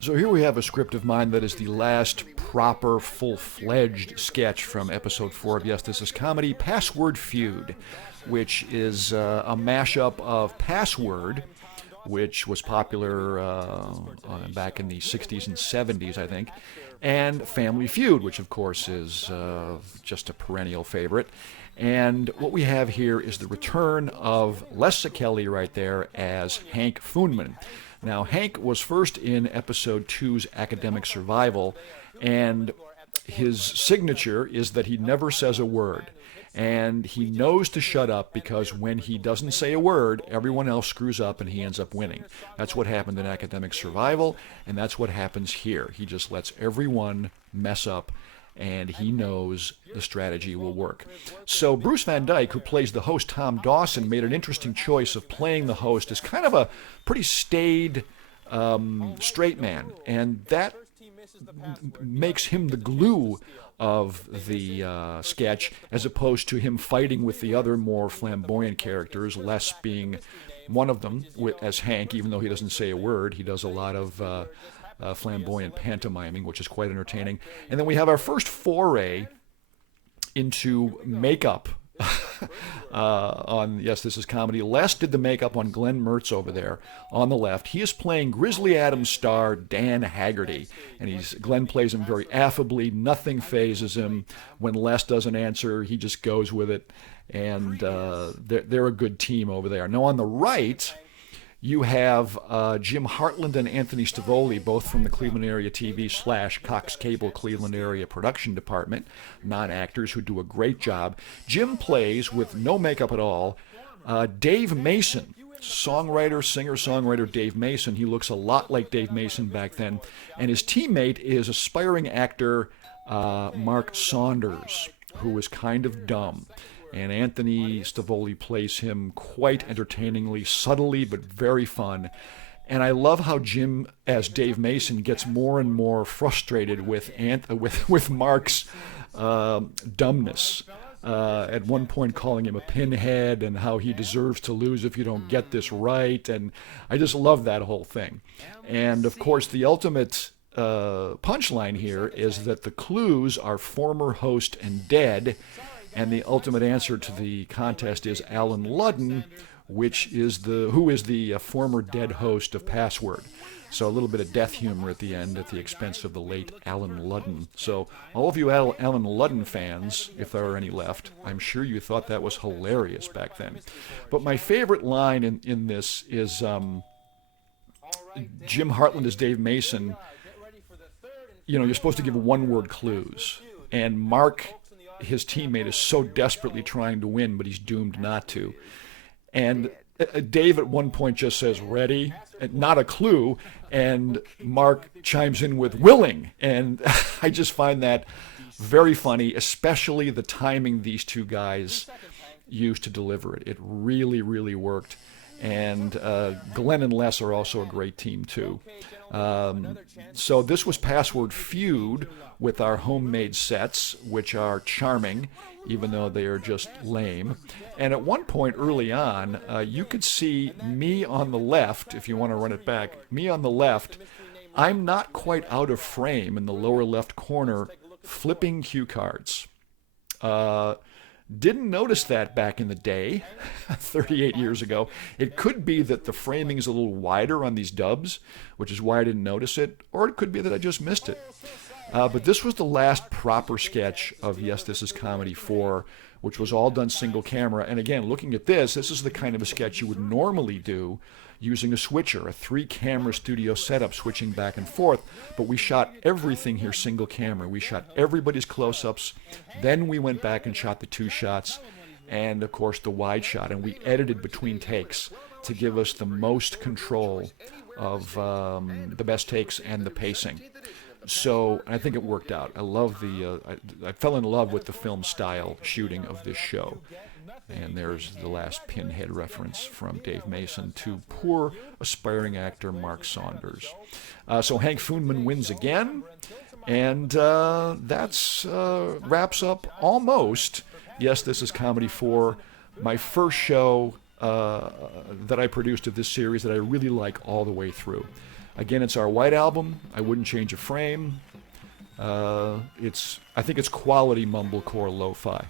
So here we have a script of mine that is the last proper, full-fledged sketch from episode 4 of Yes, This Is Comedy, Password Feud, which is a mashup of Password, which was popular back in the 60s and 70s, I think, and Family Feud, which of course is just a perennial favorite. And what we have here is the return of Szekely right there as Hank Foonman. Now, Hank was first in episode 2's Academic Survival, and his signature is that he never says a word. And he knows to shut up because when he doesn't say a word, everyone else screws up and he ends up winning. That's what happened in Academic Survival, and that's what happens here. He just lets everyone mess up, and he knows the strategy will work. So Bruce Van Dyke, who plays the host Tom Dawson, made an interesting choice of playing the host as kind of a pretty staid straight man, and that makes him the glue of the sketch, as opposed to him fighting with the other more flamboyant characters, Les being one of them as Hank, even though he doesn't say a word. He does a lot of flamboyant pantomiming, which is quite entertaining. And then we have our first foray into makeup on Yes, This Is Comedy. Les did the makeup on Glenn Mertz over there on the left. He is playing Grizzly Adams star Dan Haggerty, and Glenn plays him very affably. Nothing phases him. When Les doesn't answer, he just goes with it, and they're a good team over there. Now on the right, you have Jim Hartland and Anthony Stavole, both from the Cleveland Area TV / Cox Cable Cleveland Area Production Department, non-actors who do a great job. Jim plays, with no makeup at all, Dave Mason, songwriter, singer-songwriter Dave Mason. He looks a lot like Dave Mason back then. And his teammate is aspiring actor Mark Saunders, who is kind of dumb. And Anthony Stavole plays him quite entertainingly, subtly, but very fun. And I love how Jim, as Dave Mason, gets more and more frustrated with Mark's dumbness. At one point calling him a pinhead and how he deserves to lose if you don't get this right. And I just love that whole thing. And, of course, the ultimate punchline here is that the clues are former host and dead. And the ultimate answer to the contest is Allen Ludden, who is the former dead host of Password. So a little bit of death humor at the end at the expense of the late Allen Ludden. So all of you Allen Ludden fans, if there are any left, I'm sure you thought that was hilarious back then. But my favorite line in this is Jim Hartland as Dave Mason. You know, you're supposed to give one-word clues. And Mark, his teammate, is so desperately trying to win, but he's doomed not to. And Dave at one point just says, ready, not a clue, and Mark chimes in with willing. And I just find that very funny, especially the timing these two guys used to deliver it. It really, really worked. And Glenn and Les are also a great team, too. So this was Password Feud with our homemade sets, which are charming, even though they are just lame. And at one point early on, you could see me on the left, if you want to run it back, me on the left. I'm not quite out of frame in the lower left corner, flipping cue cards. Didn't notice that back in the day, 38 years ago. It could be that the framing is a little wider on these dubs, which is why I didn't notice it, or it could be that I just missed it. But this was the last proper sketch of Yes, This Is Comedy 4, which was all done single camera. And again, looking at this is the kind of a sketch you would normally do using a switcher, a 3-camera studio setup switching back and forth. But we shot everything here single camera. We shot everybody's close-ups. Then we went back and shot the 2 shots and, of course, the wide shot. And we edited between takes to give us the most control of the best takes and the pacing. So I think it worked out. I love I fell in love with the film style shooting of this show. And there's the last pinhead reference from Dave Mason to poor aspiring actor Mark Saunders. So Hank Foonman wins again. And that's wraps up almost Yes, This Is Comedy 4, my first show that I produced of this series that I really like all the way through. Again, it's our white album. I wouldn't change a frame. I think it's quality mumblecore lo-fi.